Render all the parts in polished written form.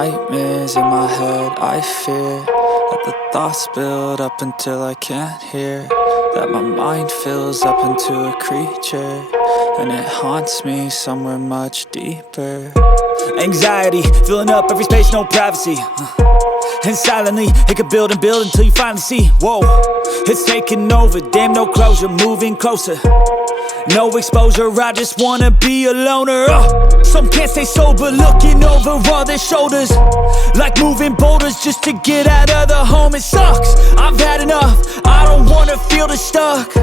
nightmares in my head, I fear that the thoughts build up until I can't hear, that my mind fills up into a creature, and it haunts me somewhere much deeper. Anxiety, filling up every space, no privacy. And silently, it could build and build until you finally see, whoa, it's taking over, damn no closure, moving closer. No exposure, I just wanna be a loner. Some can't stay sober, looking over all their shoulders, like moving boulders just to get out of the home. It sucks, I've had enough, I don't wanna feel the stuck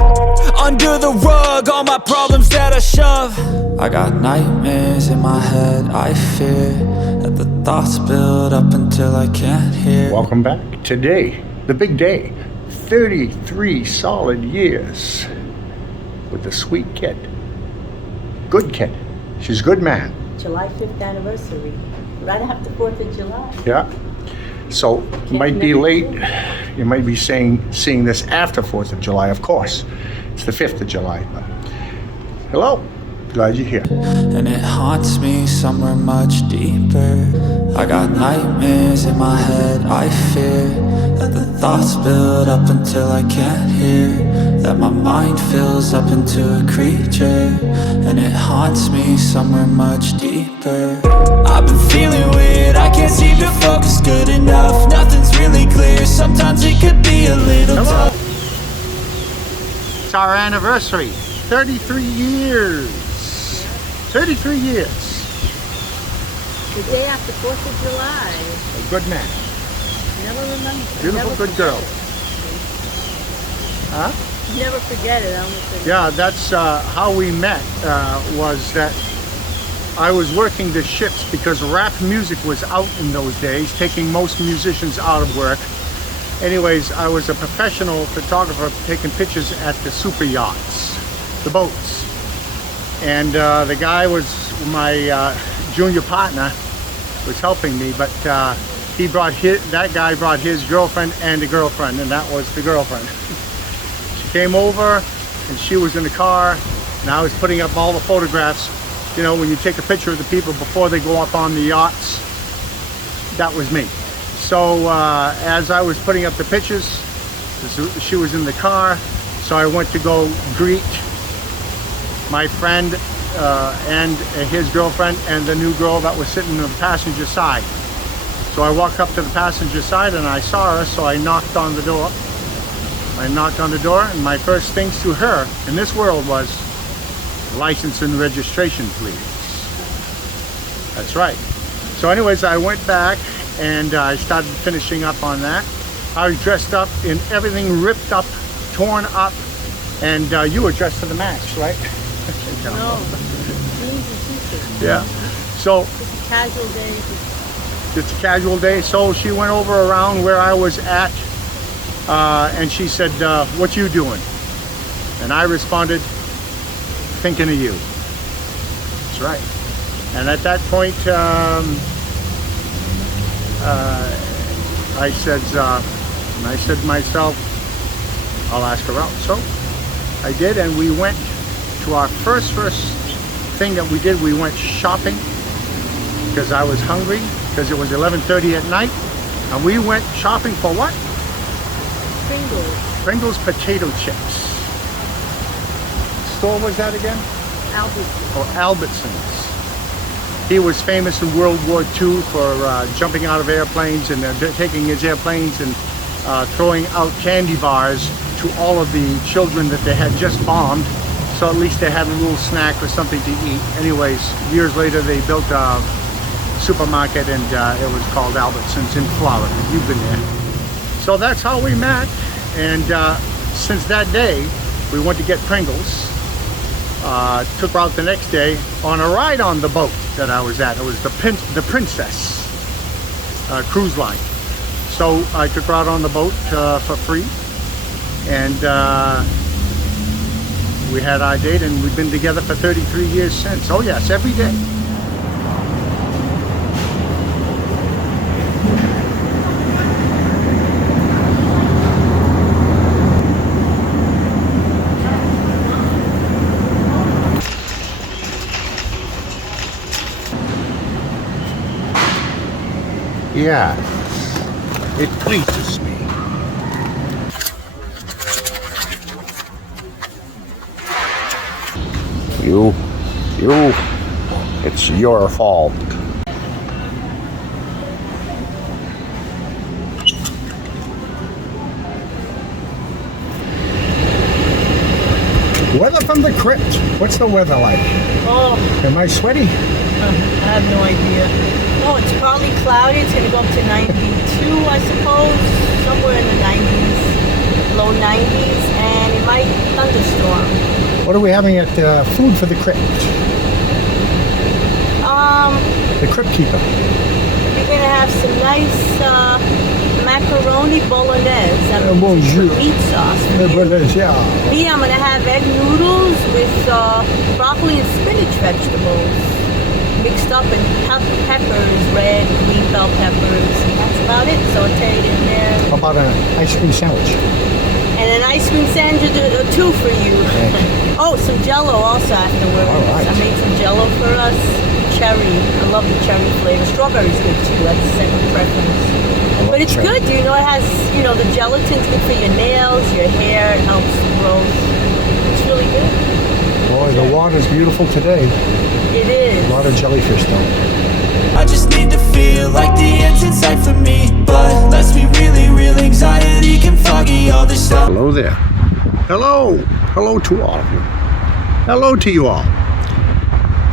under the rug, all my problems that I shove. I got nightmares in my head, I fear that the thoughts build up until I can't hear. Welcome back. Today, the big day, 33 solid years with the sweet kid. Good kid. She's a good man. July 5th anniversary, right after 4th of July. Yeah. So, it might be late. You might be seeing this after 4th of July, of course. It's the 5th of July. But hello. Glad you're here. And it haunts me somewhere much deeper. I got nightmares in my head, I fear that the thoughts build up until I can't hear, that my mind fills up into a creature, and it haunts me somewhere much deeper. I've been feeling weird, I can't seem to focus good enough, nothing's really clear, sometimes it could be a little tough. It's our anniversary, 33 years. 33 years. The day after 4th of July. A good man. Never remember. Beautiful, good girl. Huh? Never forget it. I almost forget. Yeah, that's how we met, was that I was working the shifts because rap music was out in those days, taking most musicians out of work. Anyways, I was a professional photographer taking pictures at the super yachts, the boats. And the guy was my junior partner, was helping me, but that guy brought his girlfriend and a girlfriend, and that was the girlfriend. She came over, and she was in the car, and I was putting up all the photographs. You know, when you take a picture of the people before they go up on the yachts, that was me. So as I was putting up the pictures, she was in the car, so I went to go greet my friend and his girlfriend and the new girl that was sitting on the passenger side. So I walked up to the passenger side and I saw her, so I knocked on the door. And my first things to her in this world was, license and registration, please. That's right. So anyways, I went back and I started finishing up on that. I was dressed up in everything ripped up, torn up, and you were dressed to the max, right? No, jeans and t-shirts. Yeah. So Just a casual day. Just a casual day. So she went over around where I was at, and she said, "What you doing?" And I responded, "Thinking of you." That's right. And at that point, I said to myself, I'll ask her out. So I did, and we went to our first thing that we did. We went shopping because I was hungry, because it was 11:30 at night, and we went shopping for what? Pringles potato chips. What store was that again? Albertsons. Oh, Albertsons. He was famous in World War II for jumping out of airplanes and taking his airplanes and throwing out candy bars to all of the children that they had just bombed, so at least they had a little snack or something to eat. Anyways, years later they built a supermarket, and it was called Albertsons in Florida. You've been there. So that's how we met, and since that day we went to get Pringles. Took her out the next day on a ride on the boat that I was at. It was the Princess cruise line. So I took her out on the boat for free, and we had our date, and we've been together for 33 years since. Oh yes, every day. Yeah, it pleases me. You, it's your fault. Weather from the crypt. What's the weather like? Oh, Am I sweaty? I have no idea. Oh, it's partly cloudy. It's going to go up to 92, I suppose. Somewhere in the 90s, low 90s, and it might thunderstorm. What are we having at food for the crypt? The crypt keeper. We're going to have some nice macaroni bolognese. Bonjour. Meat sauce. For you. Yeah. Me, I'm going to have egg noodles with broccoli and spinach vegetables mixed up and peppers, red, green bell peppers. And that's about it. Sauteed in there. How about an ice cream sandwich? And an ice cream sandwich or two for you. Oh, some Jell-O also afterwards. All right. I made some Jell-O for us. Cherry. I love the cherry flavor. Strawberry's good too. That's the second preference. But it's good, you know, it has, you know, the gelatin's good for your nails, your hair, it helps growth. It's really good. Boy, the water's beautiful today. It is. A lot of jellyfish though. I just need to feel like the end's in sight for me. But let's be real anxiety can foggy all this stuff. Hello there. Hello. Hello to all of you. Hello to you all.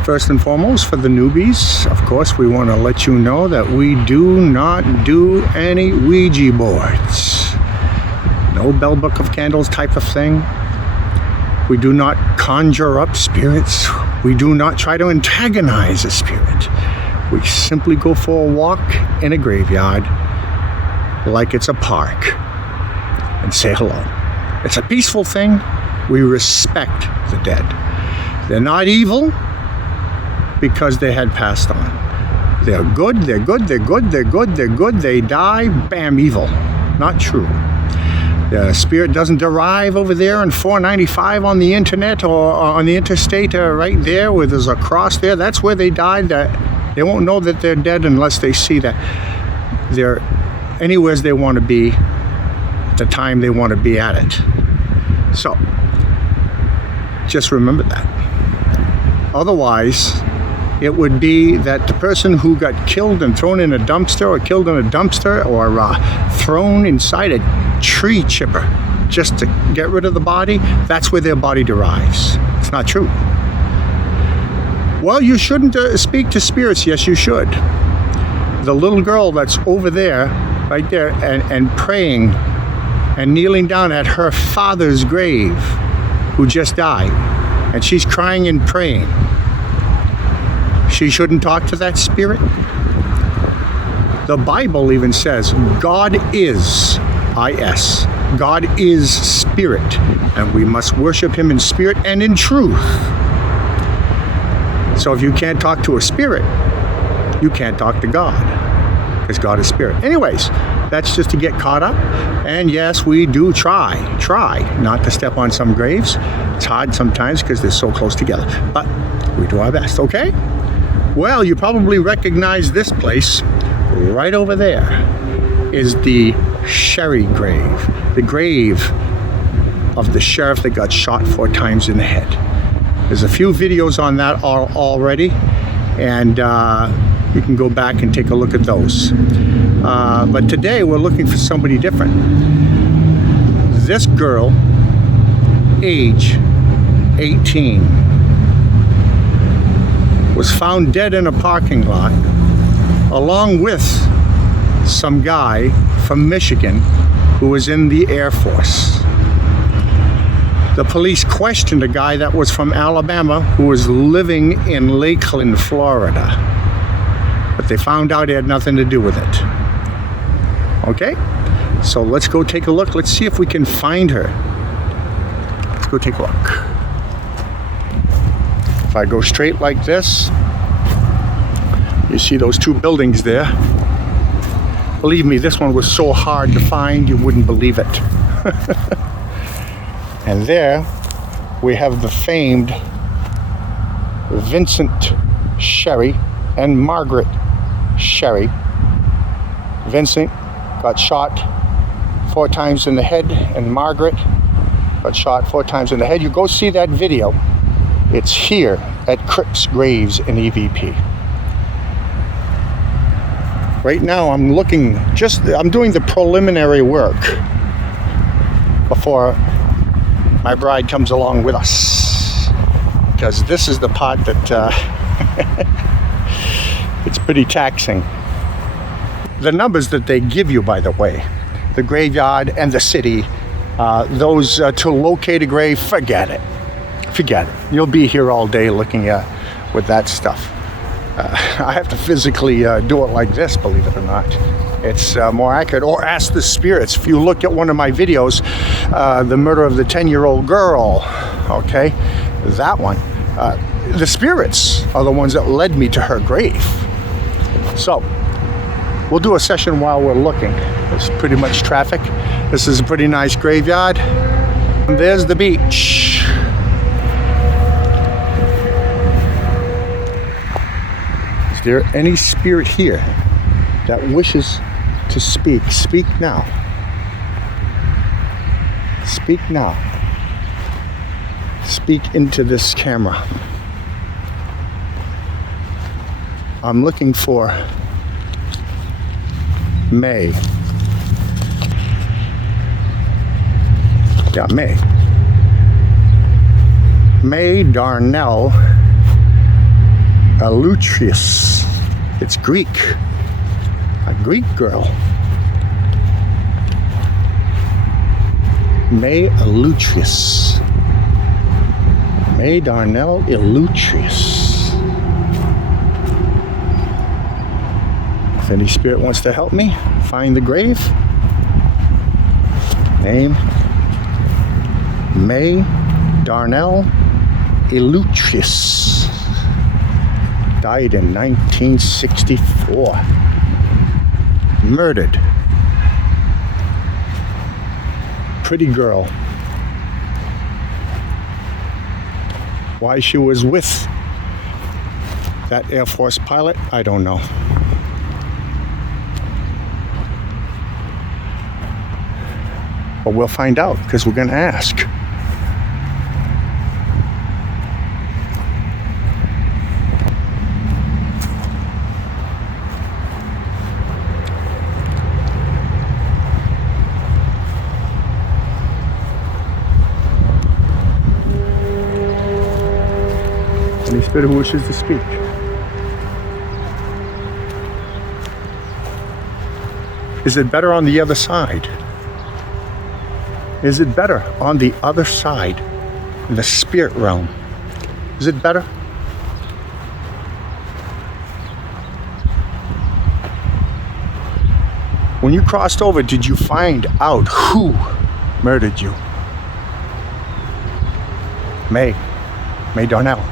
First and foremost, for the newbies, of course, we want to let you know that we do not do any Ouija boards. No bell book of candles type of thing. We do not conjure up spirits. We do not try to antagonize a spirit. We simply go for a walk in a graveyard like it's a park and say hello. It's a peaceful thing. We respect the dead. They're not evil because they had passed on. They're good, they're good, they're good, they're good, they're good. They die, bam, evil. Not true. The spirit doesn't derive over there in 495 on the internet or on the interstate right there where there's a cross there. That's where they died. They won't know that they're dead unless they see that they're anywhere they want to be at the time they want to be at it. So, just remember that. Otherwise, it would be that the person who got killed and thrown in a dumpster or killed in a dumpster or thrown inside a tree chipper just to get rid of the body, that's where their body derives. It's not true. Well, you shouldn't speak to spirits. Yes, you should. The little girl that's over there, right there, and praying and kneeling down at her father's grave who just died, and she's crying and praying. She shouldn't talk to that spirit. The Bible even says God is I-S. God is spirit, and we must worship him in spirit and in truth. So if you can't talk to a spirit, you can't talk to God, because God is spirit. Anyways, that's just to get caught up. And yes, we do try not to step on some graves. It's hard sometimes because they're so close together, but we do our best, okay? Well, you probably recognize this place. Right over there is the Sherry grave, the grave of the sheriff that got shot 4 times in the head. There's a few videos on that already, and you can go back and take a look at those. But today we're looking for somebody different. This girl, age 18, was found dead in a parking lot along with some guy from Michigan who was in the Air Force. The police questioned a guy that was from Alabama who was living in Lakeland, Florida. But they found out he had nothing to do with it. Okay? So let's go take a look. Let's see if we can find her. Let's go take a look. If I go straight like this, you see those 2 buildings there. Believe me, this one was so hard to find, you wouldn't believe it. And there we have the famed Vincent Sherry and Margaret Sherry Vincent got shot 4 times in the head, and Margaret got shot 4 times in the head. You go see that video. It's here at Crypts, Graves, and EVP. Right now I'm doing the preliminary work before my bride comes along with us. Because this is the part that it's pretty taxing. The numbers that they give you, by the way, the graveyard and the city, those to locate a grave, forget it. Forget it. You'll be here all day looking at with that stuff. I have to physically do it like this, believe it or not. It's more accurate. Or ask the spirits. If you look at one of my videos, the murder of the 10-year-old girl, okay, that one, the spirits are the ones that led me to her grave. So we'll do a session while we're looking. There's pretty much traffic. This is a pretty nice graveyard. And there's the beach. Is there any spirit here that wishes to speak? Speak now. Speak now. Speak into this camera. I'm looking for May. Yeah, May. May Darnell, Elutrius. It's Greek. A Greek girl. May Elutrius. May Darnell Elutrius. If any spirit wants to help me find the grave, name May Darnell Elutrius. Died in 1964. Murdered. Pretty girl. Why she was with that Air Force pilot, I don't know. But we'll find out, because we're going to ask. Any spirit who wishes to speak. Is it better on the other side? Is it better on the other side, in the spirit realm? Is it better? When you crossed over, did you find out who murdered you? May Darnell.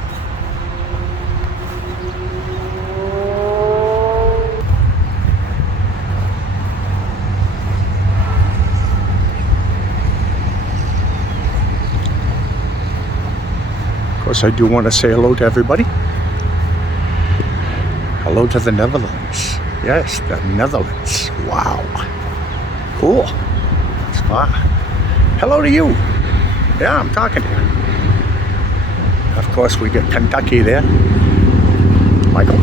Of course, I do want to say hello to everybody. Hello to the Netherlands. Yes, the Netherlands. Wow. Cool. Spa. Hello to you. Yeah, I'm talking to you. Of course, we get Kentucky there. Michael.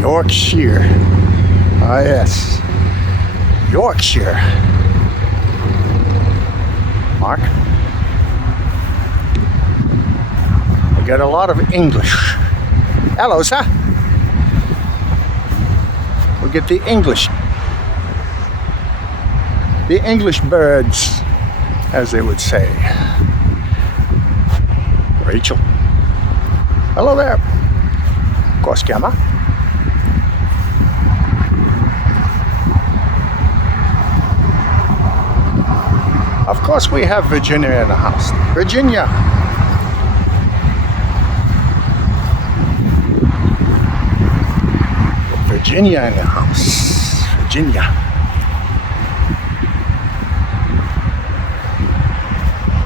Yorkshire. Ah, yes. Yorkshire. Mark. I get a lot of English. Hello, sir. We get the English birds, as they would say. Rachel. Hello there. Koskema. Of course, we have Virginia in the house. Virginia. Virginia in the house. Virginia.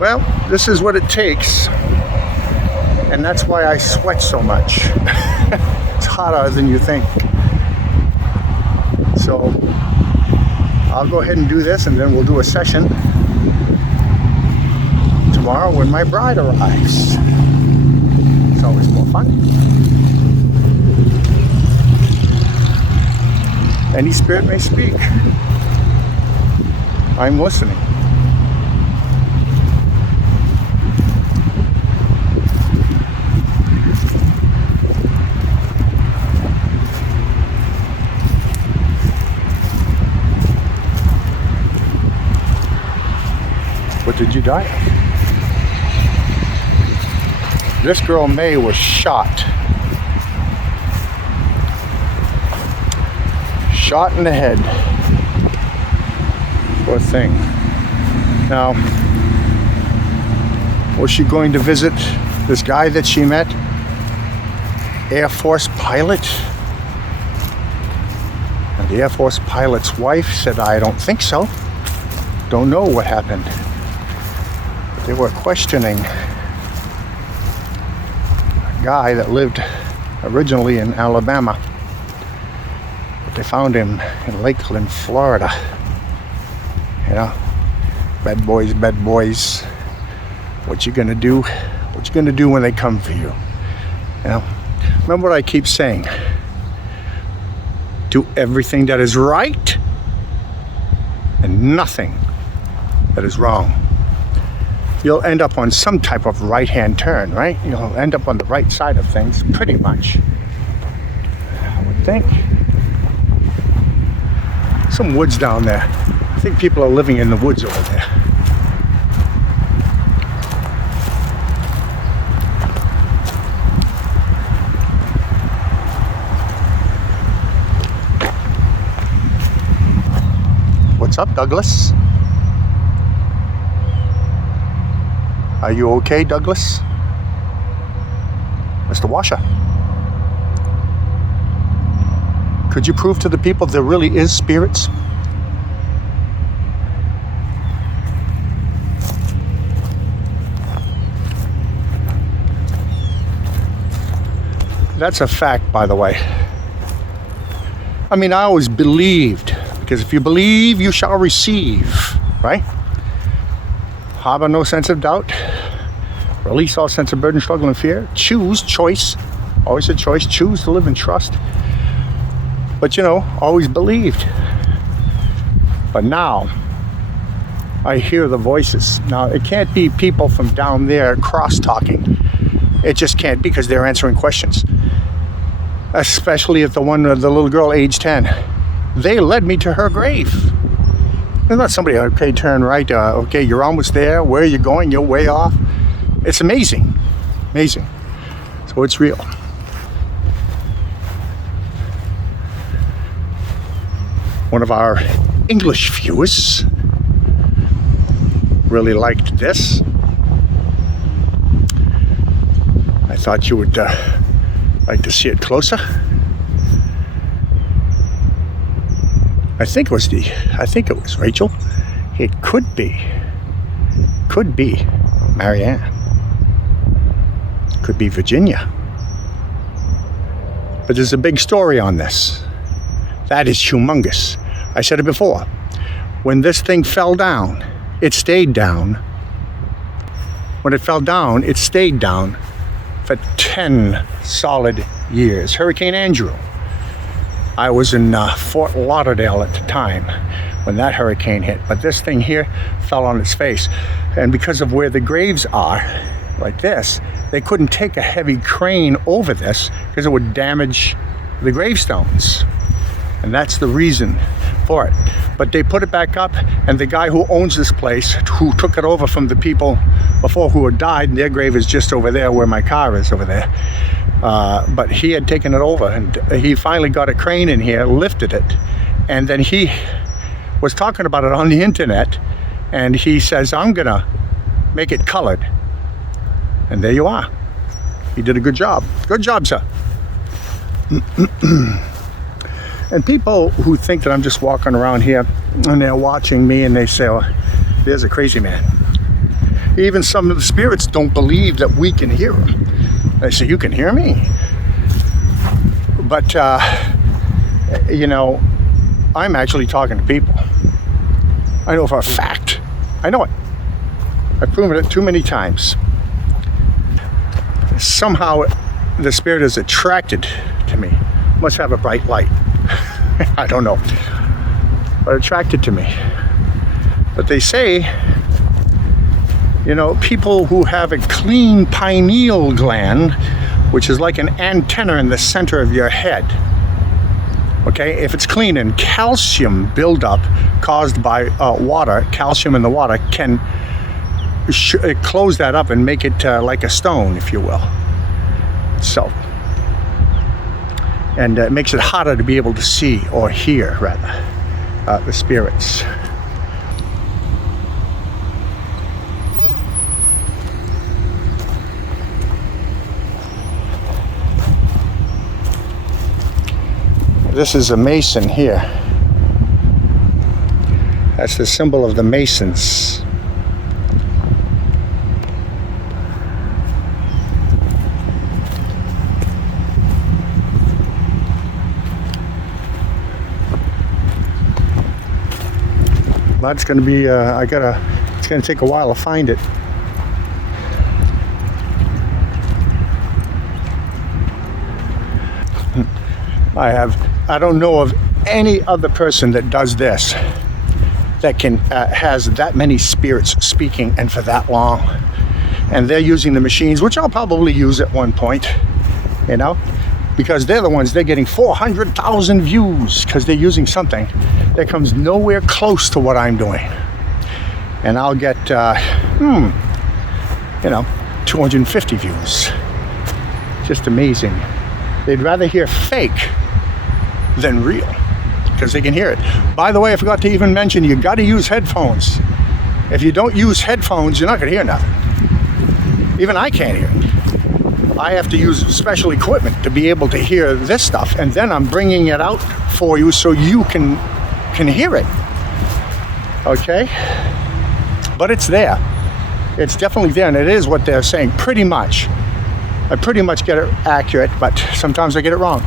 Well, this is what it takes And that's why I sweat so much. It's hotter than you think. So I'll go ahead and do this, and then we'll do a session tomorrow when my bride arrives. It's always more fun. Any spirit may speak. I'm listening. What did you die of? This girl May was shot. Shot in the head. Poor thing. Now, was she going to visit this guy that she met? Air Force pilot? And the Air Force pilot's wife said, I don't think so. Don't know what happened. But they were questioning a guy that lived originally in Alabama. But they found him in Lakeland, Florida. You know, bad boys, bad boys. What you gonna do? What you gonna do when they come for you? You know, remember what I keep saying. Do everything that is right and nothing that is wrong. You'll end up on some type of right-hand turn, right? You'll end up on the right side of things, pretty much. I would think. Some woods down there. I think people are living in the woods over there. What's up, Douglas? Are you okay, Douglas? Mr. Washer? Could you prove to the people there really is spirits? That's a fact, by the way. I mean, I always believed, because if you believe, you shall receive, right? Harbor no sense of doubt. Release all sense of burden, struggle, and fear. Choose, choice. Always a choice. Choose to live in trust. But, you know, always believed. But now, I hear the voices. Now, it can't be people from down there cross-talking. It just can't, because they're answering questions. Especially if the little girl, age 10. They led me to her grave. There's not somebody, okay, turn right, okay, you're almost there, where are you going, you're way off. It's amazing, amazing. So it's real. One of our English viewers really liked this. I thought you would like to see it closer. I think it was Rachel. It could be Marianne. Could be Virginia. But there's a big story on this. That is humongous. I said it before. When this thing fell down, it stayed down. When it fell down, it stayed down for 10 solid years. Hurricane Andrew. I was in Fort Lauderdale at the time when that hurricane hit. But this thing here fell on its face. And because of where the graves are, like this, they couldn't take a heavy crane over this because it would damage the gravestones. And that's the reason for it. But they put it back up, and the guy who owns this place, who took it over from the people before who had died, their grave is just over there where my car is over there. But he had taken it over, and he finally got a crane in here, lifted it, and then he was talking about it on the internet, and he says, I'm gonna make it colored. And there you are. He did a good job. Good job, sir. And people who think that I'm just walking around here and they're watching me and they say, oh, there's a crazy man. Even some of the spirits don't believe that we can hear him. So you can hear me. But, you know, I'm actually talking to people. I know for a fact. I know it. I've proven it too many times. Somehow the spirit is attracted to me. Must have a bright light. I don't know. But attracted to me. But they say, you know, people who have a clean pineal gland, which is like an antenna in the center of your head. Okay, if it's clean, and calcium buildup caused by water, calcium in the water can close that up and make it like a stone, if you will. So, and it makes it harder to be able to see, or hear rather, the spirits. This is a mason here. That's the symbol of the Masons. That's going to be, it's going to take a while to find it. I don't know of any other person that does this, that can, has that many spirits speaking and for that long. And they're using the machines, which I'll probably use at one point, you know, because they're the ones, they're getting 400,000 views because they're using something that comes nowhere close to what I'm doing. And I'll get, you know, 250 views. Just amazing. They'd rather hear fake than real, because they can hear it. By the way, I forgot to even mention, you got to use headphones. If you don't use headphones, you're not going to hear nothing. Even I can't hear it. I have to use special equipment to be able to hear this stuff, and then I'm bringing it out for you so you can hear it. Okay? But it's there. It's definitely there, and it is what they're saying, pretty much. I pretty much get it accurate, but sometimes I get it wrong.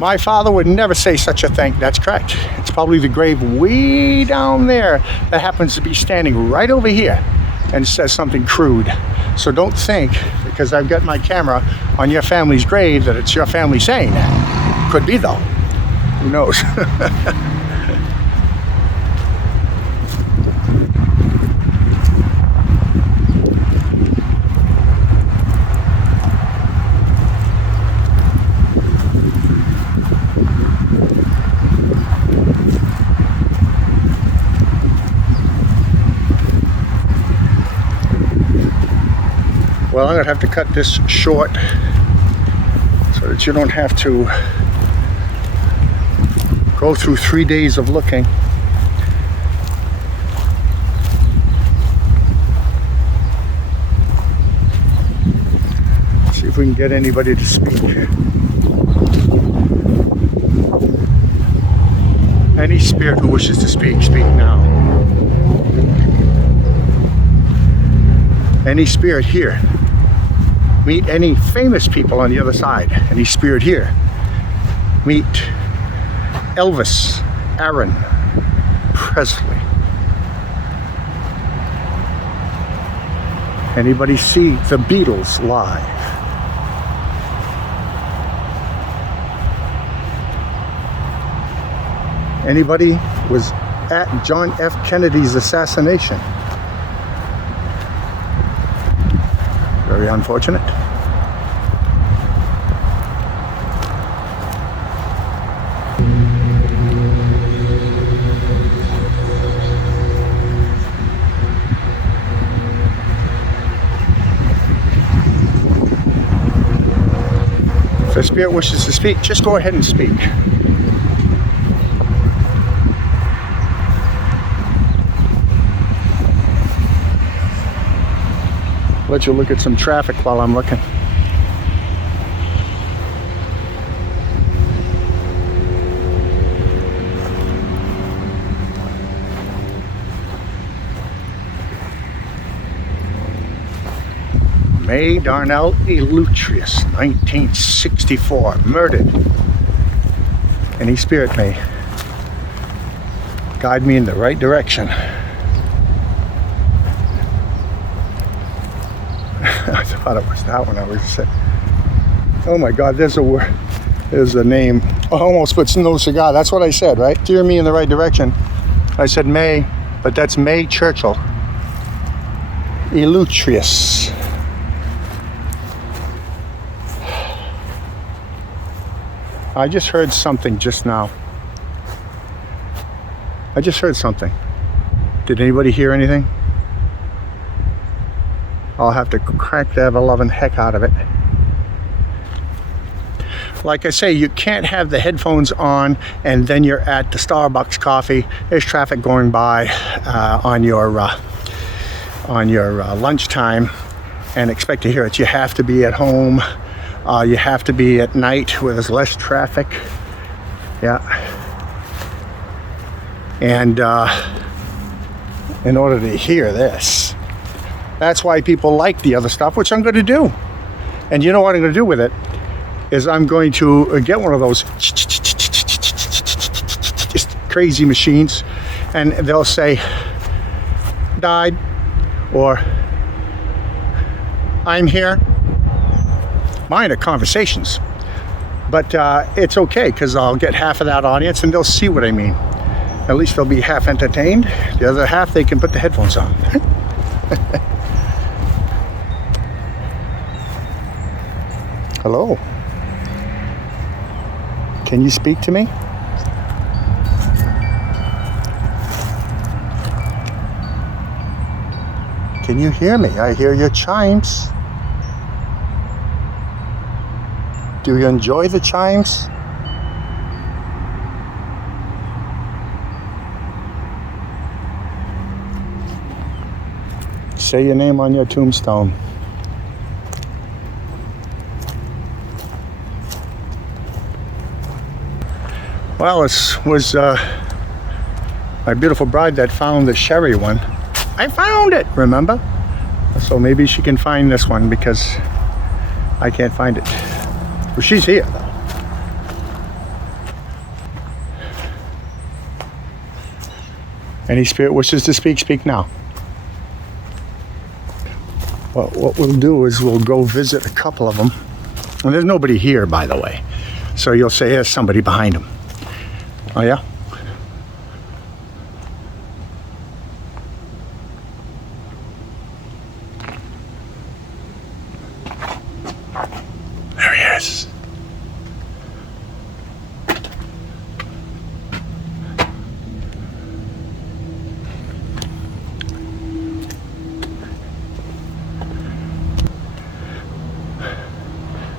My father would never say such a thing. That's correct. It's probably the grave way down there that happens to be standing right over here and says something crude. So don't think, because I've got my camera on your family's grave, that it's your family saying that. Could be though. Who knows? Well, I'm going to have to cut this short so that you don't have to go through 3 days of looking. See if we can get anybody to speak. Any spirit who wishes to speak, speak now. Any spirit here. Meet any famous people on the other side. Any spirit here. Meet Elvis, Aaron, Presley. Anybody see the Beatles live? Anybody was at John F. Kennedy's assassination? Very unfortunate. If a spirit wishes to speak, just go ahead and speak. Let you look at some traffic while I'm looking. May Darnell Elutrius, 1964, murdered. Any spirit may guide me in the right direction. I thought it was that one I was saying. Oh my God, there's a word. There's a name. Almost puts no cigar. That's what I said, right? Steer me in the right direction. I said May, but that's May Churchill. Elutrius. I just heard something just now. I just heard something. Did anybody hear anything? I'll have to crank the ever-loving heck out of it. Like I say, you can't have the headphones on and then you're at the Starbucks coffee. There's traffic going by on your lunchtime and expect to hear it. You have to be at home. You have to be at night where there's less traffic. Yeah. And in order to hear this, that's why people like the other stuff, which I'm going to do. And you know what I'm going to do with it? Is I'm going to get one of those just crazy machines, and they'll say, died, or I'm here. Mine are conversations. But it's okay, because I'll get half of that audience, and they'll see what I mean. At least they'll be half entertained. The other half, they can put the headphones on. Hello. Can you speak to me? Can you hear me? I hear your chimes. Do you enjoy the chimes? Say your name on your tombstone. Well, it was my beautiful bride that found the sherry one. I found it, remember? So maybe she can find this one because I can't find it. Well, she's here, though. Any spirit wishes to speak, speak now. Well, what we'll do is we'll go visit a couple of them. And there's nobody here, by the way. So you'll say there's somebody behind them. Oh, yeah? There he is.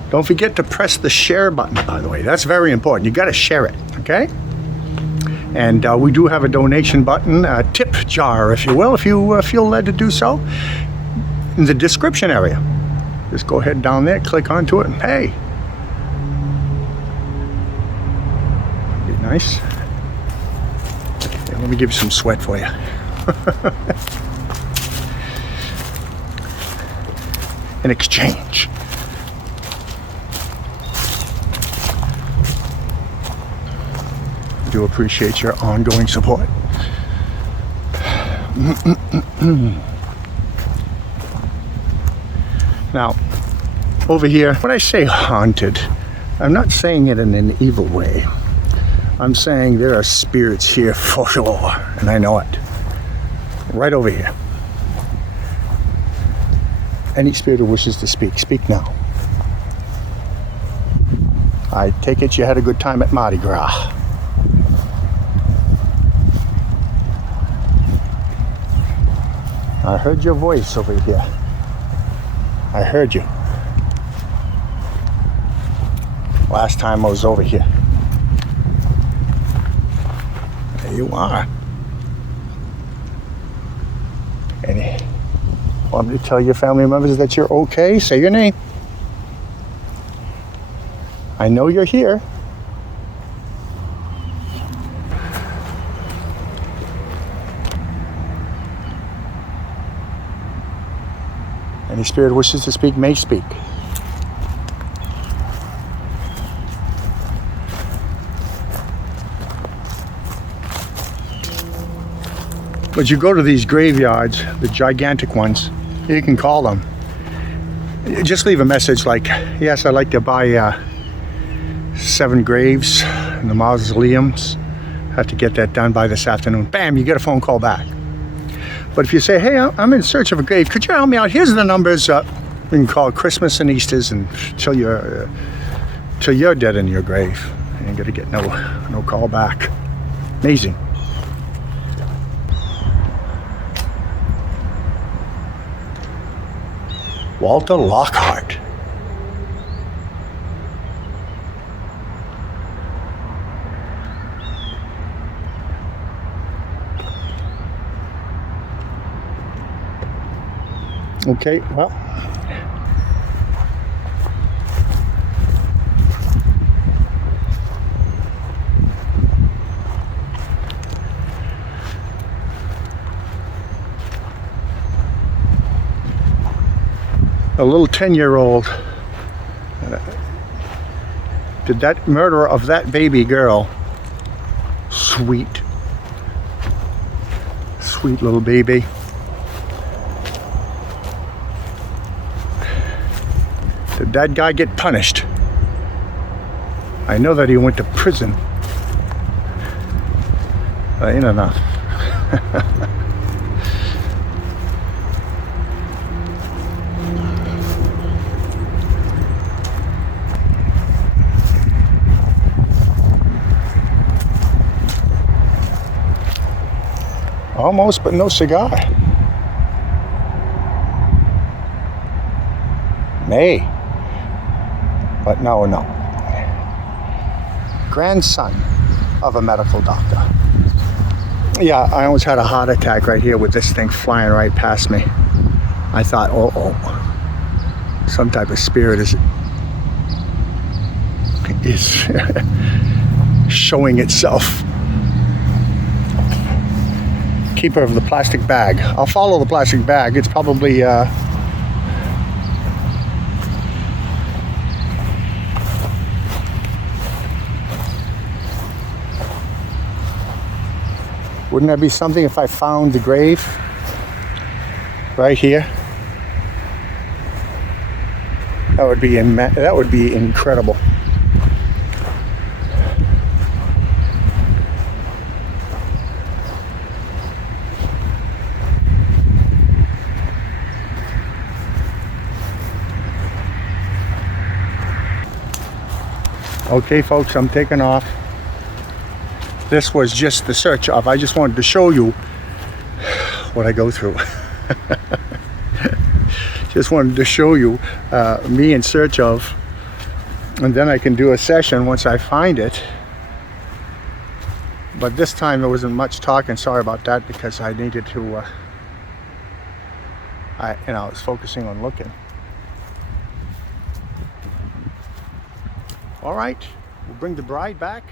Don't forget to press the share button, by the way. That's very important. You got to share it, okay? And we do have a donation button, a tip jar, if you will, if you feel led to do so, in the description area. Just go ahead down there, click onto it, and hey. Be nice. Yeah, let me give you some sweat for you. In exchange. Do appreciate your ongoing support. Now, over here, when I say haunted, I'm not saying it in an evil way. I'm saying there are spirits here for sure, and I know it. Right over here. Any spirit who wishes to speak, speak now. I take it you had a good time at Mardi Gras. I heard your voice over here. I heard you. Last time I was over here. There you are. And want me to tell your family members that you're okay? Say your name. I know you're here. Any spirit wishes to speak may speak. But you go to these graveyards, the gigantic ones, you can call them. Just leave a message like, yes, I'd like to buy 7 graves in the mausoleums. Have to get that done by this afternoon. Bam, you get a phone call back. But if you say, hey, I'm in search of a grave, could you help me out? Here's the numbers. You can call Christmas and Easter's and till you're dead in your grave. You ain't gonna get no call back. Amazing. Walter Lockhart. Okay, well. A little 10-year-old did that murder of that baby girl. Sweet little baby. Did that guy get punished? I know that he went to prison. That ain't enough. Almost, but no cigar. May. But no. Grandson of a medical doctor. Yeah, I almost had a heart attack right here with this thing flying right past me. I thought, oh, some type of spirit is showing itself. Keeper of the plastic bag. I'll follow the plastic bag. It's probably wouldn't that be something if I found the grave right here? That would be incredible. Okay, folks, I'm taking off. This was just the search of. I just wanted to show you what I go through. Just wanted to show you me in search of, and then I can do a session once I find it. But this time there wasn't much talking. Sorry about that, because I needed to. I was focusing on looking. All right, we'll bring the bride back,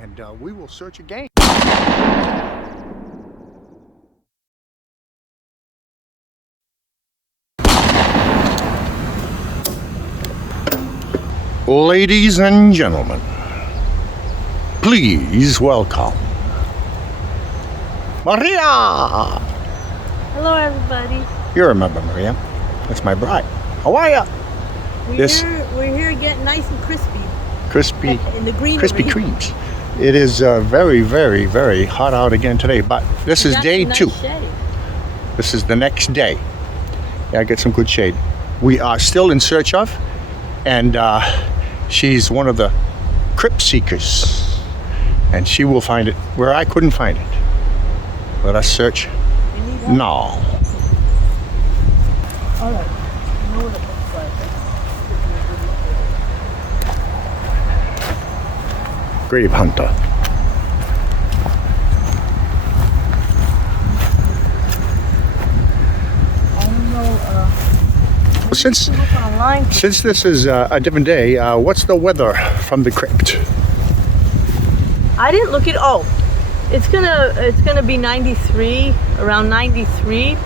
and we will search again. Ladies and gentlemen, please welcome Maria. Hello, everybody. You remember Maria? That's my bride. How are ya? We're here getting nice and crispy. Crispy, in the greenery. Krispy Kremes. It is very, very, very hot out again today, but this is day 2. Shade. This is the next day. Yeah, I get some good shade. We are still in search of, and she's one of the crypt seekers, and she will find it where I couldn't find it. Let us search now. All right. You know what it looks like. Grave hunter. I don't know. Since this is a different day, what's the weather from the crypt? I didn't look at. Oh, it's gonna be 93, around 93.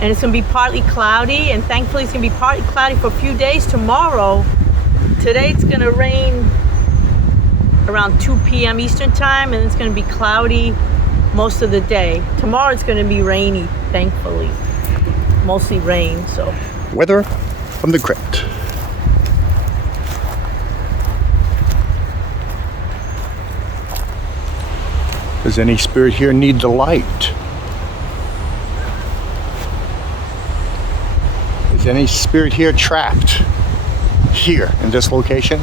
and it's going to be partly cloudy, and thankfully it's going to be partly cloudy for a few days. Tomorrow, today it's going to rain around 2 p.m. Eastern time, and it's going to be cloudy most of the day. Tomorrow it's going to be rainy, thankfully. Mostly rain, so. Weather from the crypt. Does any spirit here need the light? Is any spirit here trapped here in this location?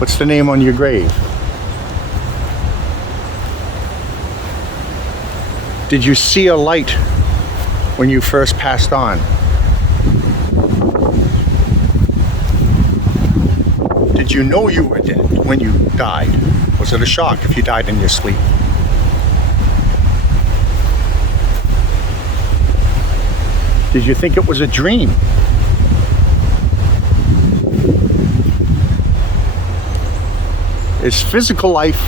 What's the name on your grave? Did you see a light when you first passed on? Did you know you were dead when you died? Was it a shock if you died in your sleep? Did you think it was a dream? Is physical life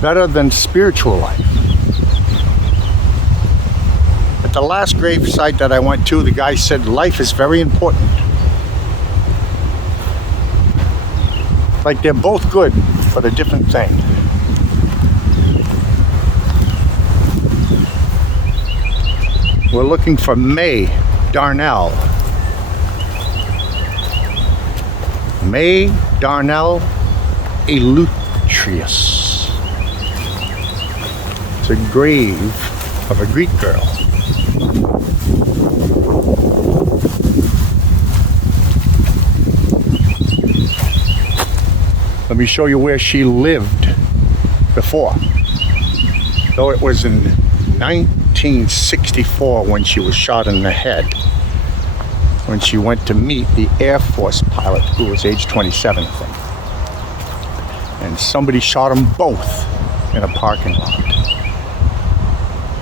better than spiritual life? At the last grave site that I went to, the guy said life is very important. Like they're both good, but a different thing. We're looking for May Darnell. May Darnell Elutrius. It's a grave of a Greek girl. Let me show you where she lived before. Though it was in 1964 when she was shot in the head, when she went to meet the Air Force pilot who was age 27, I think. And somebody shot them both in a parking lot.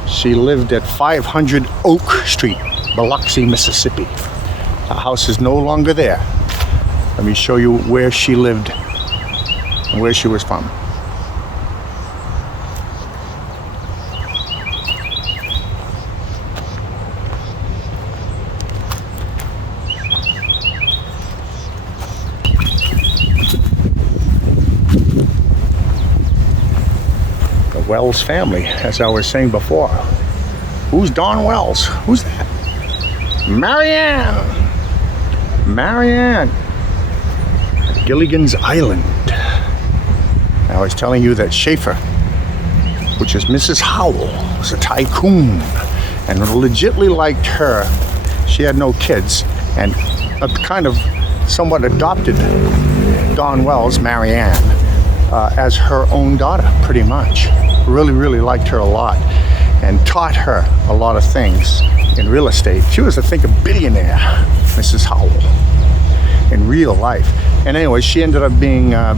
She lived at 500 Oak Street, Biloxi, Mississippi. The house is no longer there. Let me show you where she lived and where she was from. The Wells family, as I was saying before. Who's Don Wells? Who's that? Marianne! Marianne! Gilligan's Island. I was telling you that Schaefer, which is Mrs. Howell, was a tycoon and legitimately liked her. She had no kids and kind of somewhat adopted Don Wells, Marianne, as her own daughter, pretty much. Really, really liked her a lot and taught her a lot of things in real estate. She was, I think, a billionaire, Mrs. Howell, in real life. And anyway, she ended up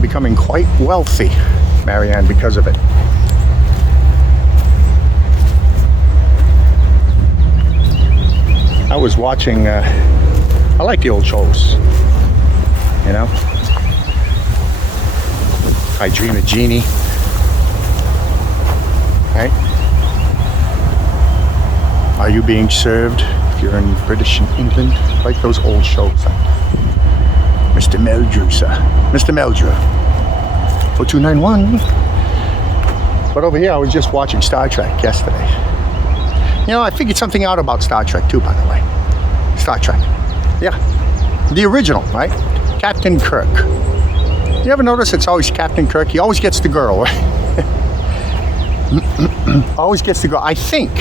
becoming quite wealthy, Marianne, because of it. I was watching, I like the old shows, you know? I Dream of Jeannie, right? Are You Being Served? If you're in British England, I like those old shows. Mr. Meldrew, sir. Mr. Meldrew. 4291. But over here, I was just watching Star Trek yesterday. You know, I figured something out about Star Trek too, by the way. Star Trek. Yeah. The original, right? Captain Kirk. You ever notice it's always Captain Kirk? He always gets the girl, right? Always gets the girl. I think.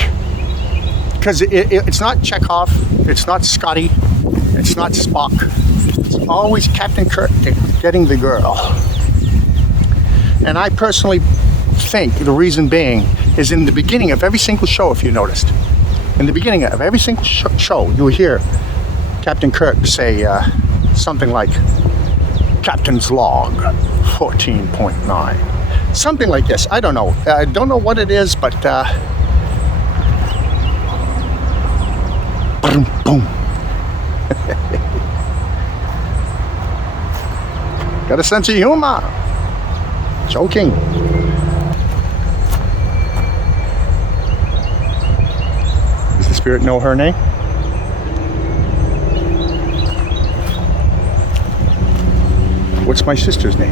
Because it's not Chekhov. It's not Scotty. It's not Spock. It's always Captain Kirk getting the girl. And I personally think the reason being is in the beginning of every single show, if you noticed. In the beginning of every single show, you will hear Captain Kirk say something like, Captain's Log 14.9. Something like this. I don't know. I don't know what it is, but boom, boom. Got a sense of humor. Joking. spirit know her name? What's my sister's name?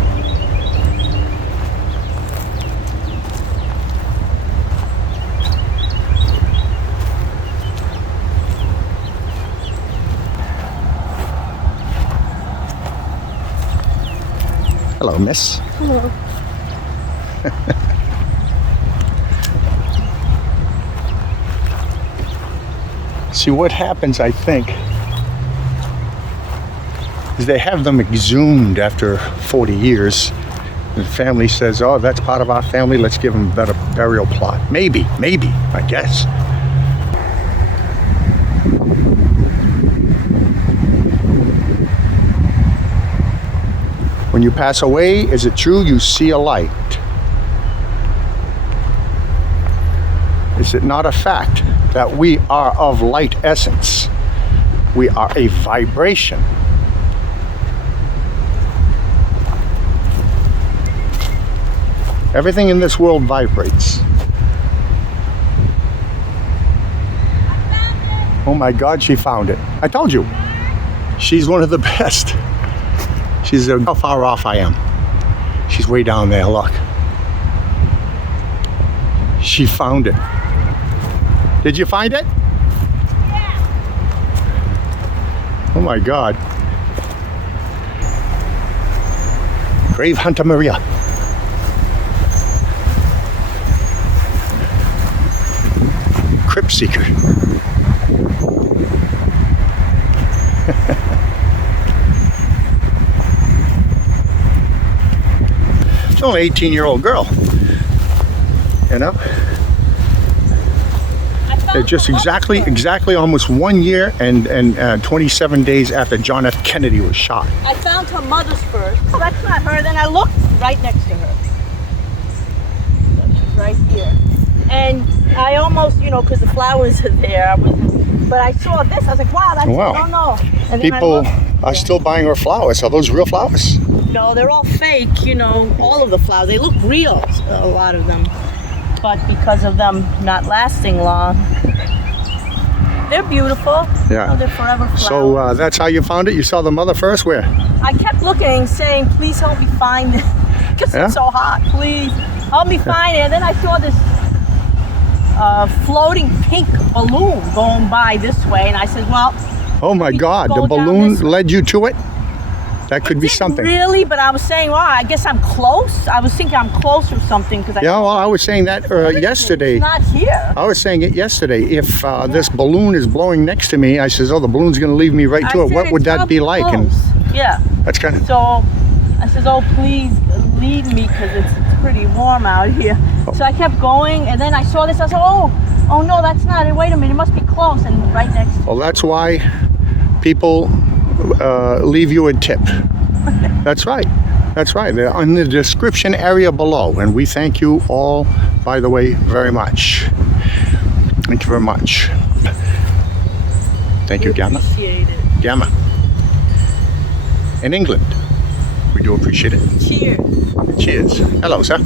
Hello, miss. Hello. See, what happens, I think, is they have them exhumed after 40 years. The family says, oh, that's part of our family, let's give them a better burial plot. Maybe, I guess. When you pass away, is it true you see a light? Is it not a fact that we are of light essence? We are a vibration. Everything in this world vibrates. Oh my God, she found it. I told you. She's one of the best. She's how far off I am. She's way down there, look. She found it. Did you find it? Yeah. Oh my God. Grave Hunter Maria. Crypt Seeker. It's only an 18-year-old girl. You know? It's just exactly almost 1 year and 27 days after John F. Kennedy was shot. I found her mother's first. Oh, that's not her. Then I looked right next to her. Right here. And I almost, because the flowers are there, but I saw this. I was like, wow, that's, wow. I don't know. And then People are still buying her flowers. Are those real flowers? No, they're all fake, all of the flowers. They look real, a lot of them. But because of them not lasting long, they're beautiful. Yeah. They're forever flowers. So that's how you found it? You saw the mother first? Where? I kept looking, saying, please help me find it. Because it's so hot, please. Help me find it. And then I saw this floating pink balloon going by this way. And I said, well... Oh my God, the balloon led you to it? That could be something. Really, but I was saying, well, I guess I'm close. I was thinking I'm close or something. I was saying that yesterday. It's not here. I was saying it yesterday. If this balloon is blowing next to me, I says, oh, the balloon's going to lead me right to it. What would that be like? And yeah. That's kind of... So I says, oh, please lead me because it's pretty warm out here. Oh. So I kept going, and then I saw this. I said, oh no, that's not it. Wait a minute, it must be close, and right next to it. Well, that's why people leave you a tip. That's right. That's right. They're in the description area below, and we thank you all, by the way, very much. Thank you very much. Thank you, Gamma. Appreciate it. Gamma. In England, we do appreciate it. Cheers. Cheers. Hello, sir.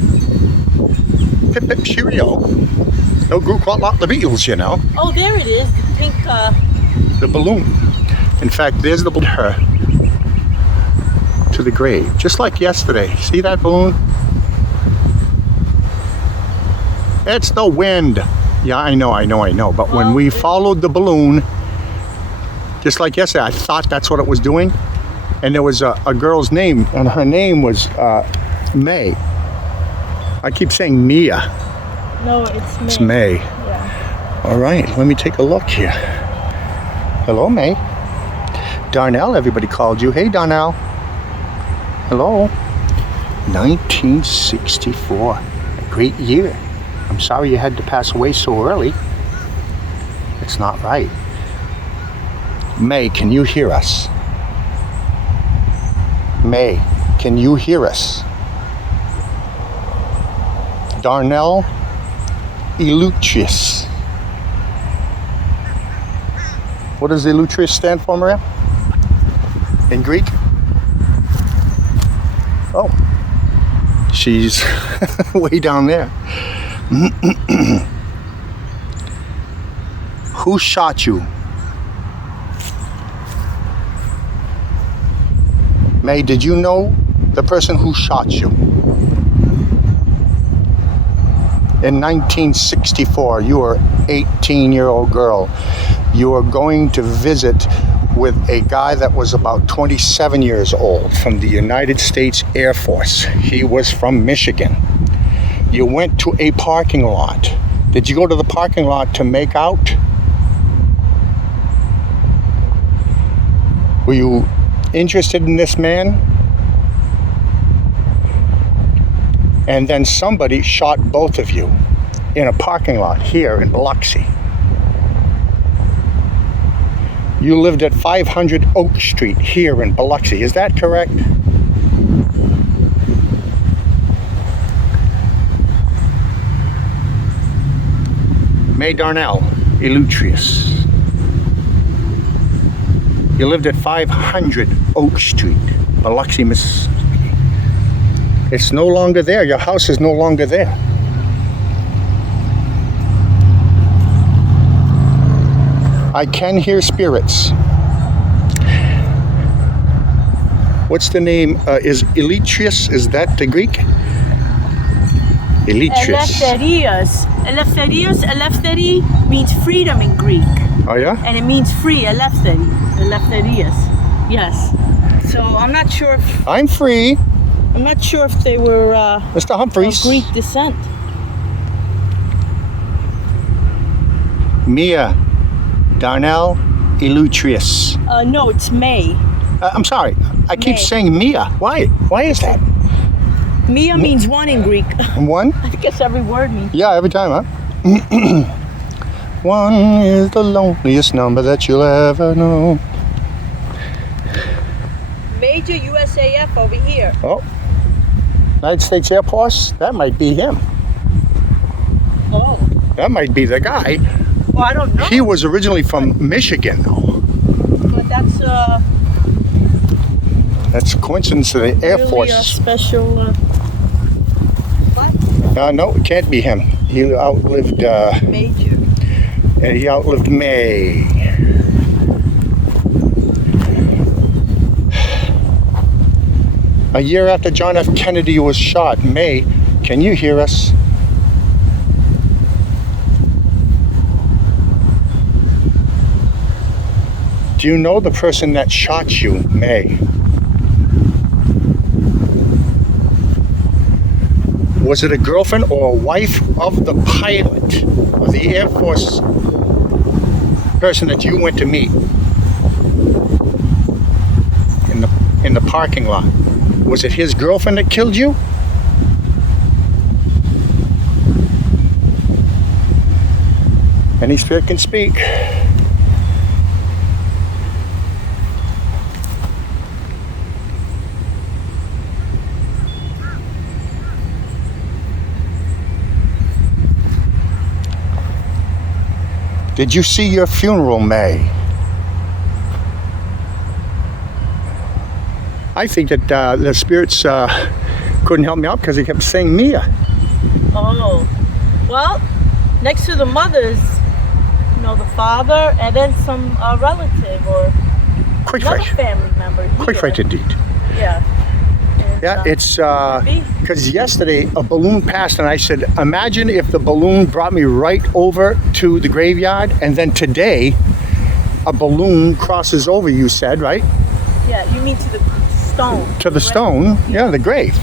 Pip pip cheerio. No group quite like the Beatles, you know. Oh, there it is. The pink. The balloon. In fact, there's the balloon. Her to the grave, just like yesterday. See that balloon? It's the wind. Yeah, I know. But when we followed the balloon, just like yesterday, I thought that's what it was doing. And there was a girl's name, and her name was May. I keep saying Mia. No, it's May. It's May. Yeah. All right, let me take a look here. Hello, May. Darnell, everybody called you. Hey, Darnell. Hello. 1964. A great year. I'm sorry you had to pass away so early. It's not right. May, can you hear us? May, can you hear us? Darnell Elutrius. What does Elutrius stand for, Maria? In Greek? Oh, she's way down there. who shot you? May, did you know the person who shot you? In 1964, you were an 18-year-old girl. You were going to visit with a guy that was about 27 years old from the United States Air Force. He was from Michigan. You went to a parking lot. Did you go to the parking lot to make out? Were you interested in this man? And then somebody shot both of you in a parking lot here in Biloxi. You lived at 500 Oak Street here in Biloxi. Is that correct? May Darnell, Illustrious. You lived at 500 Oak Street, Biloxi, Mississippi. It's no longer there. Your house is no longer there. I can hear spirits. What's the name? Is Illustrious? Is that the Greek? Illustrious. Eleftherios means freedom in Greek. Oh yeah? And it means free, Eleftherios. Yes. So I'm not sure if I'm free. they were Mr. Humphreys. of Greek descent. Mia Darnell Illustrious. No, it's May. I'm sorry. I keep May. saying Mia. Why? Why is that? Mia means one in Greek. One? I guess every word means. Yeah, every time, huh? One is the loneliest number that you'll ever know. Major USAF over here. Oh, United States Air Force? That might be him. Oh. That might be the guy. Well, I don't know. He was originally from Michigan, though. But that's That's a coincidence to the Air really Force. a special. What? No, it can't be him. He outlived. Major. He outlived May. A year after John F. Kennedy was shot, May, can you hear us? Do you know the person that shot you, May? Was it a girlfriend or a wife of the pilot of the Air Force person that you went to meet in the parking lot? Was it his girlfriend that killed you? Any spirit can speak. Did you see your funeral, May? I think that the spirits couldn't help me out because they kept saying Mia. Oh. Well, next to the mothers, the father, and then some relative or Quick another right. family member. Quick right indeed. Yeah. And, Yeah, it's because yesterday a balloon passed and I said, imagine if the balloon brought me right over to the graveyard, and then today a balloon crosses over, you said, right? Yeah, you mean to the stone. To the stone, yeah, the grave.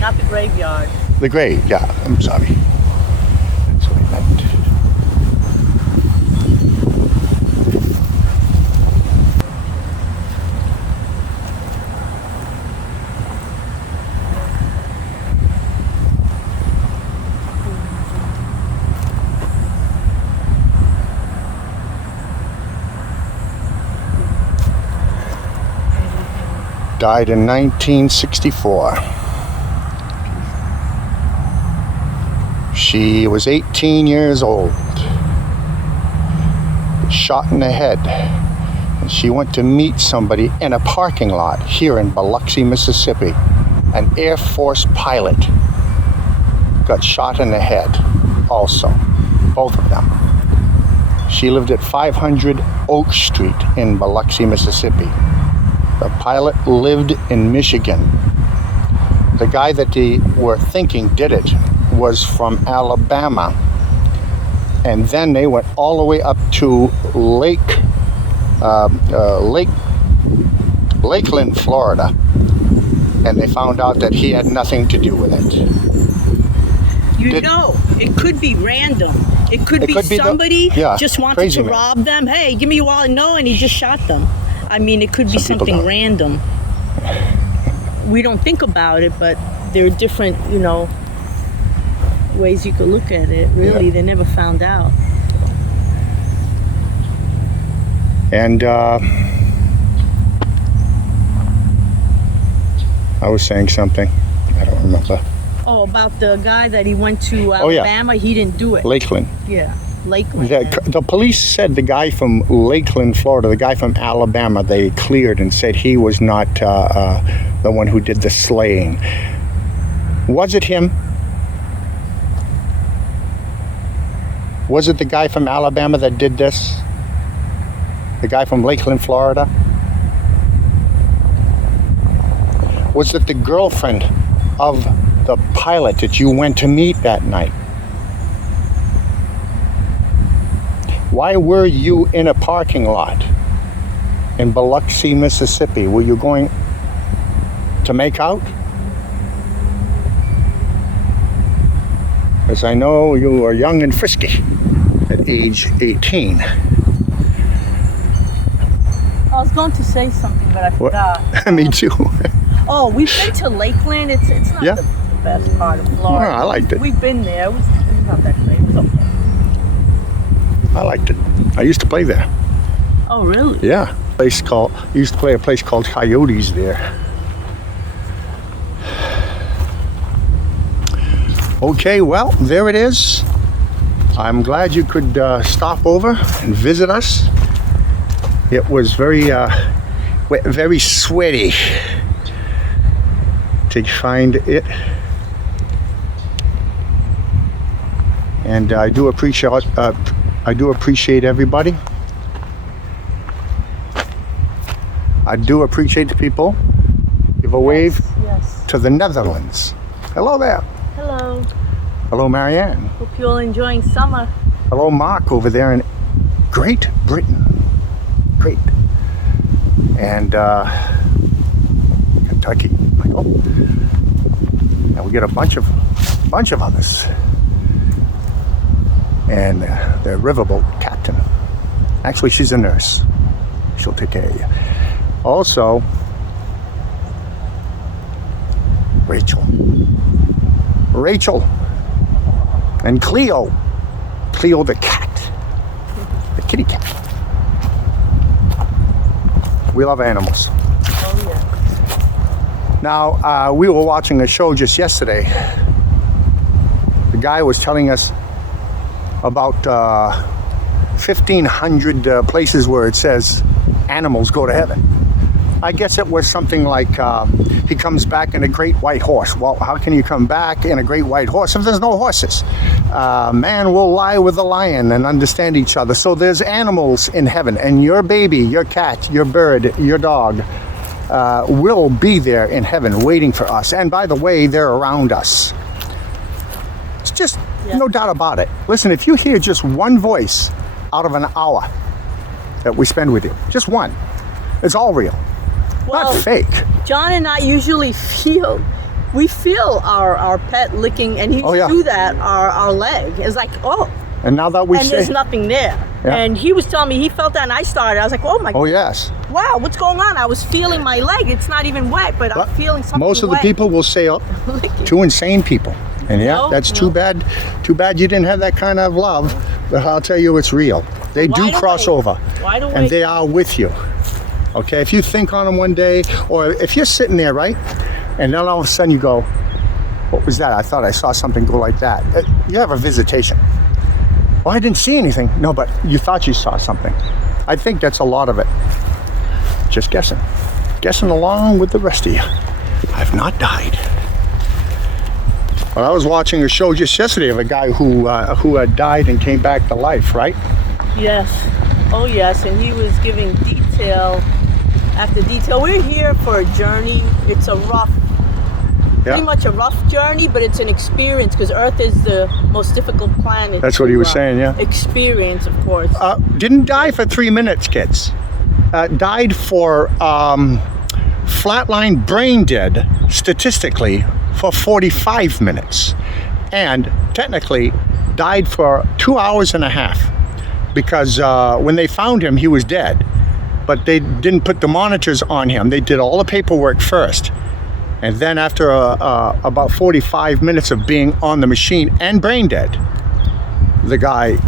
Not the graveyard. The grave, yeah, I'm sorry. That's what I meant. Died in 1964. She was 18 years old. Shot in the head. And she went to meet somebody in a parking lot here in Biloxi, Mississippi. An Air Force pilot got shot in the head also. Both of them. She lived at 500 Oak Street in Biloxi, Mississippi. The pilot lived in Michigan. The guy that they were thinking did it was from Alabama. And then they went all the way up to Lakeland, Florida. And they found out that he had nothing to do with it. It could be random. It could be somebody just wanted to rob them. Hey, give me your wallet. No, and he just shot them. I mean, it could be something random. We don't think about it, but there are different, ways you could look at it. Really, they never found out. And I was saying something. I don't remember. Oh, about the guy that he went to Alabama. He didn't do it. Lakeland. Yeah, Lakeland. The police said the guy from Lakeland, Florida, the guy from Alabama, they cleared and said he was not the one who did the slaying. Was it him? Was it the guy from Alabama that did this? The guy from Lakeland, Florida? Was it the girlfriend of the pilot that you went to meet that night? Why were you in a parking lot in Biloxi, Mississippi? Were you going to make out? Because I know you are young and frisky at age 18. I was going to say something, but I forgot. Me too. Oh, we've been to Lakeland. It's not the best part of Florida. I liked it. We've been there. It was not that great. It was okay. I liked it. I used to play there. Oh, really? Yeah. Used to play a place called Coyotes there. Okay, well, there it is. I'm glad you could stop over and visit us. It was very sweaty to find it. And I do appreciate everybody. I do appreciate the people. Give a wave to the Netherlands. Hello there. Hello. Hello, Marianne. Hope you're all enjoying summer. Hello, Mark, over there in Great Britain. Great. And Kentucky. Michael. And we get a bunch of others. And the riverboat captain. Actually, she's a nurse. She'll take care of you. Also, Rachel and Cleo the cat, the kitty cat. We love animals. Oh yeah. Now, we were watching a show just yesterday. The guy was telling us about 1,500 places where it says animals go to heaven. I guess it was something like he comes back in a great white horse. Well, how can you come back in a great white horse if there's no horses? Man will lie with the lion and understand each other. So there's animals in heaven, and your baby, your cat, your bird, your dog will be there in heaven waiting for us. And by the way, they're around us. It's just no doubt about it. Listen, if you hear just one voice out of an hour that we spend with you, just one, it's all real. Well, not fake. John and I usually feel our pet licking, and he used to do that, our leg. It's like, oh. And now that we say. there's nothing there. Yeah. And he was telling me he felt that, and I started. I was like, oh my God. Oh, yes. Wow, what's going on? I was feeling my leg. It's not even wet, but I'm feeling something most of the wet. people will say, oh, two insane people. And that's too bad. Too bad you didn't have that kind of love. But I'll tell you, it's real. They do cross over. And they are with you. Okay, if you think on them one day, or if you're sitting there, right, and then all of a sudden you go, what was that? I thought I saw something go like that. You have a visitation. Well, I didn't see anything. No, but you thought you saw something. I think that's a lot of it. Just guessing. Guessing along with the rest of you. I've not died. Well, I was watching a show just yesterday of a guy who had died and came back to life, right? Yes. Oh, yes. And he was giving detail after detail. We're here for a journey. It's a rough, pretty much a rough journey, but it's an experience because Earth is the most difficult planet. That's what he was saying, yeah. Experience, of course. Didn't die for 3 minutes, kids. Died for flatline brain dead, statistically, for 45 minutes. And technically, died for 2 hours and a half. Because when they found him, he was dead. But they didn't put the monitors on him. They did all the paperwork first. And then after about 45 minutes of being on the machine and brain dead, the guy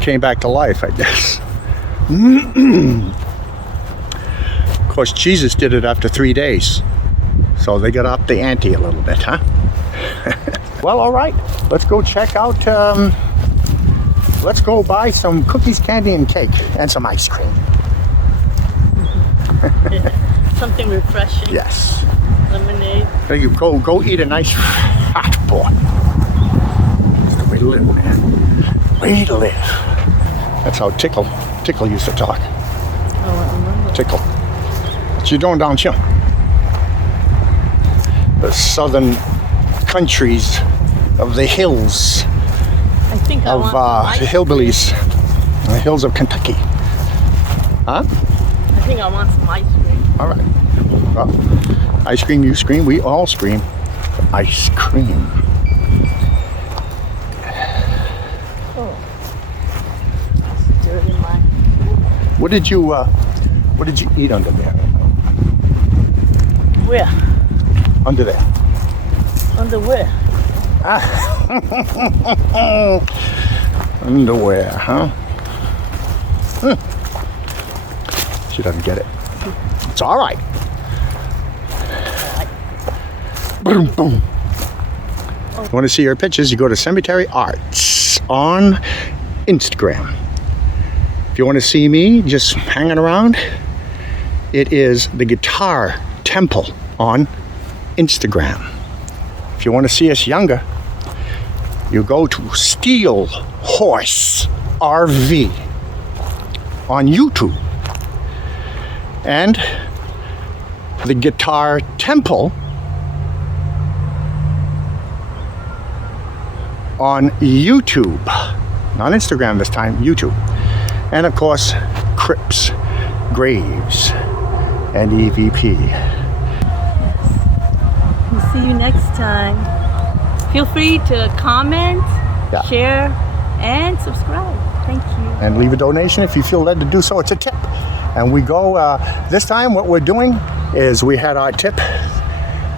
came back to life, I guess. Of course, Jesus did it after 3 days. So they got up the ante a little bit, huh? Well, all right. Let's go check out... let's go buy some cookies, candy, and cake, and some ice cream. Something refreshing. Yes. Lemonade. There you go. Go eat a nice fat boy. That's the way to live, man. Way to live. That's how Tickle used to talk. Oh, I remember. Tickle. What you doing down here? The southern countries of the hills. I think I want The hillbillies, the hills of Kentucky. Huh? I think I want some ice cream. All right. Well, ice cream, you scream, we all scream. Ice cream. Oh. Dirty mind. What did you eat under there? Where? Under there. Under where? Underwear, huh? She doesn't get it. It's all right. Boom, boom. You want to see her pictures? You go to Cemetery Arts on Instagram. If you want to see me just hanging around, it is the Guitar Temple on Instagram. If you want to see us younger, you go to SteelHorseRV on YouTube. And the Guitar Temple on YouTube. Not Instagram this time, YouTube. And of course, Crypts, Graves, and EVP. We'll see you next time. Feel free to comment, share, and subscribe. Thank you. And leave a donation if you feel led to do so. It's a tip. And we go, this time what we're doing is we had our tip.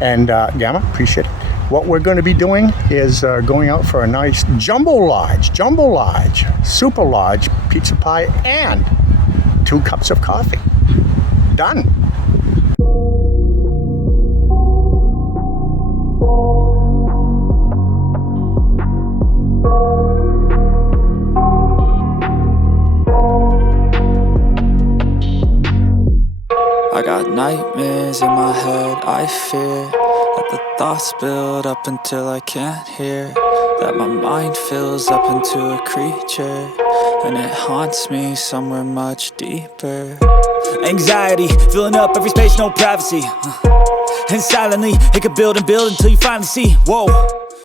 And Gamma, appreciate it. What we're going to be doing is going out for a nice jumbo large, super large pizza pie and 2 cups of coffee. Done. I got nightmares in my head, I fear that the thoughts build up until I can't hear, that my mind fills up into a creature, and it haunts me somewhere much deeper. Anxiety, filling up every space, no privacy. And silently, it could build and build until you finally see, whoa.